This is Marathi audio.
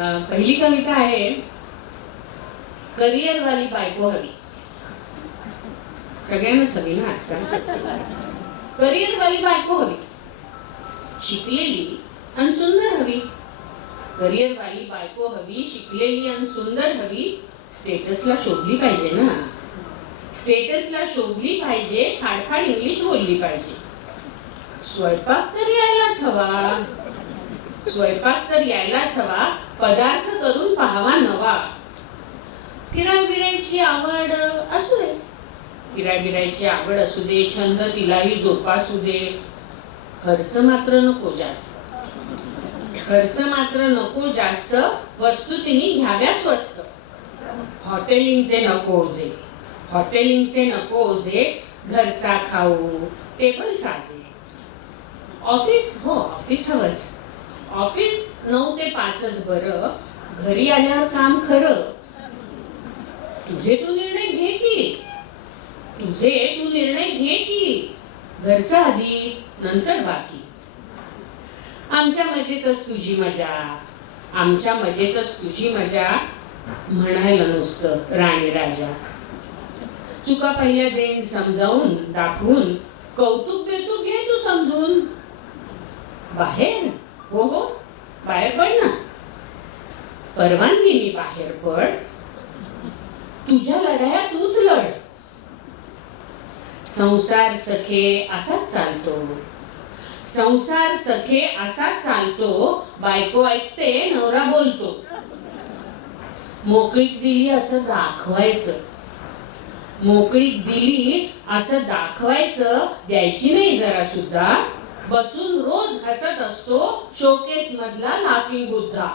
पहिली कविता आहे करिअर वाली बायको हवी. सगळ्यांनाच हवी ना आजकाल. करिअर वाली बायको हवी. शिकलेली आणि सुंदर हवी. करिअर वाली बायको हवी शिकलेली आणि सुंदर हवी. स्टेटसला शोभली पाहिजे ना. स्टेटसला शोभली पाहिजे फाडफाड इंग्लिश बोलली पाहिजे. स्वयंपाक तर यायलाच हवा. स्वयंपाक तर यायलाच हवा पदार्थ करून पाहावा नवा. फिरायबिरायची आवड असू दे. फिरायबिरायची आवड असू दे छंद तिलाही जोपासू दे. खर्च मात्र नको जास्त. खर्च मात्र नको जास्त वस्तू तिने घ्याव्या स्वस्त. हॉटेलिंगचे नको ओझे. हॉटेलिंगचे नको ओझे घरचा खाऊ टेबल साजे. ऑफिस हो ऑफिस हवंच. ऑफिस नऊ ते पाचच बरं. घरी आल्यावर काम खरं. तुझे तू निर्णय घे की. तुझे तू निर्णय घे की. घरचं आधी नंतर बाकी. आमच्या मजेतच तुझी मजा. आमच्या मजेतच तुझी मजा. म्हणायला नुसतं राणी राजा. चुका पहिल्या देन समजावून दाखवून. कौतुक बेतुक घे तू समजून. बाहेर. हो हो. बाहेर पड ना. परवानगीने बाहेर पड. तुझ्या लढाया तूच लढ. संसार सखे असाच चालतो. संसार सखे असाच चालतो. बायको ऐकते नवरा बोलतो. मोकळीक दिली असं दाखवायचं. मोकळीक दिली असं दाखवायचं द्यायची नाही जरा सुद्धा बसून रोज हसत असतो शोकेस मधला लाफिंग बुद्धा.